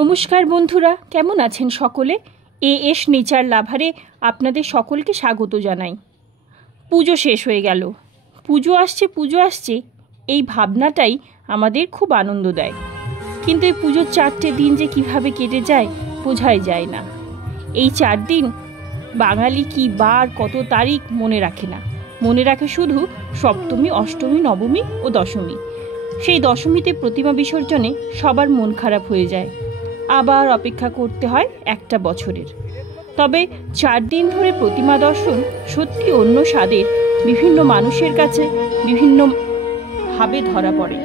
নমস্কার বন্ধুরা, কেমন আছেন সকলে? এএস নেচার লাভারে আপনাদের সকলকে স্বাগত জানাই। পুজো শেষ হয়ে গেল। পুজো আসছে এই ভাবনাটাই আমাদের খুব আনন্দ দেয়। কিন্তু এই পুজোর 4টে দিন যে কিভাবে কেটে যায় বোঝাই যায় না। এই 4 দিন বাঙালি কি বার কত তারিখ মনে রাখে না, মনে রাখে শুধু সপ্তমী, অষ্টমী, নবমী ও দশমী। সেই দশমীতে প্রতিমা বিসর্জনে সবার মন খারাপ হয়ে যায়, আবার অপেক্ষা করতে হয় একটা বছরের। তবে 4 দিন ধরে প্রতিমা দর্শন সত্যি অন্য স্বাদের, বিভিন্ন মানুষের কাছে বিভিন্নভাবে ধরা পড়ে।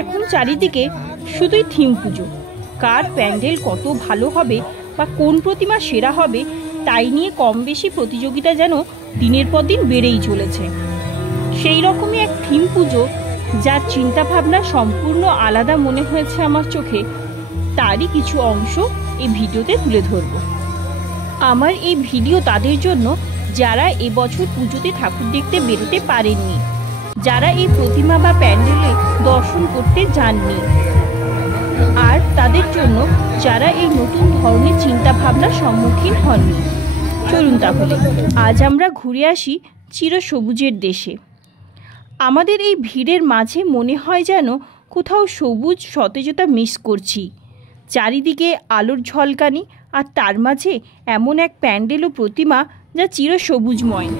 এখন চারিদিকে শুধুই থিম পুজো। কার প্যান্ডেল কত ভালো হবে বা কোন প্রতিমা সেরা হবে তাই নিয়ে কম বেশি প্রতিযোগিতা যেন দিনের পর দিন বেড়েই চলেছে। সেই রকমই এক থিম পুজো যার চিন্তাভাবনা সম্পূর্ণ আলাদা মনে হয়েছে আমার চোখে, তারই কিছু অংশ এই ভিডিওতে তুলে ধরব। আমার এই ভিডিও তাদের জন্য যারা এবছর পুজোতে ঠাকুর দেখতে বেরোতে পারেননি, যারা এই প্রতিমা বা প্যান্ডেলে দর্শন করতে যাননি, আর তাদের জন্য যারা এই নতুন ধরনের চিন্তাভাবনার সম্মুখীন হননি। চলুন তাহলে আজ আমরা ঘুরে আসি চিরসবুজের দেশে। আমাদের এই ভিড়ের মাঝে মনে হয় যেন কোথাও সবুজ সতেজতা মিস করছি। চারিদিকে আলোর ঝলকানি, আর তার মাঝে এমন এক প্যান্ডেল ও প্রতিমা যা চিরসবুজময়।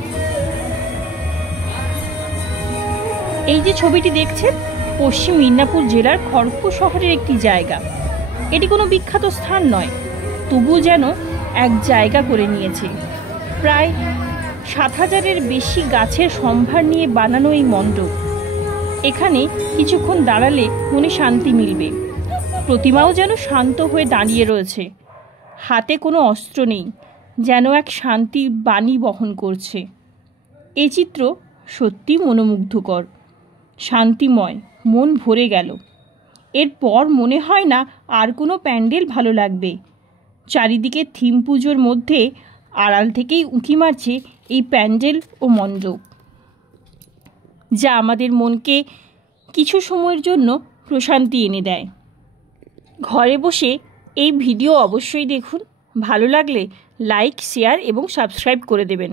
এই যে ছবিটি দেখছেন, পশ্চিম মিদনাপুর জেলার খড়গপুর শহরের একটি জায়গা। এটি কোনো বিখ্যাত স্থান নয়, তবুও যেন এক জায়গা করে নিয়েছে। প্রায় 7,000-এর বেশি গাছের সম্ভার নিয়ে বানানো এই মণ্ডপ। এখানে কিছুক্ষণ দাঁড়ালে মনে শান্তি মিলবে। প্রতিমাও যেন শান্ত হয়ে দাঁড়িয়ে রয়েছে, হাতে কোনো অস্ত্র নেই, যেন এক শান্তি বাণী বহন করছে। এই চিত্র সত্যি মনোমুগ্ধকর, শান্তিময়, মন ভরে গেল। এরপর মনে হয় না আর কোনো প্যান্ডেল ভালো লাগবে। চারিদিকে থিম পুজোর মধ্যে আড়াল থেকেই উঁকি মারছে এই প্যান্ডেল ও মণ্ডপ, যা আমাদের মনকে কিছু সময়ের জন্য প্রশান্তি এনে দেয়। ঘরে বসে এই ভিডিও অবশ্যই দেখুন। ভালো লাগলে লাইক, শেয়ার এবং সাবস্ক্রাইব করে দেবেন।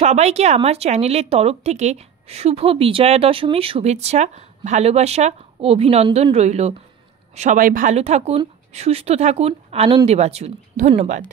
সবাইকে আমার চ্যানেলের তরফ থেকে শুভ বিজয়া দশমীর শুভেচ্ছা, ভালোবাসা ও অভিনন্দন রইল। সবাই ভালো থাকুন, সুস্থ থাকুন, আনন্দে বাঁচুন। ধন্যবাদ।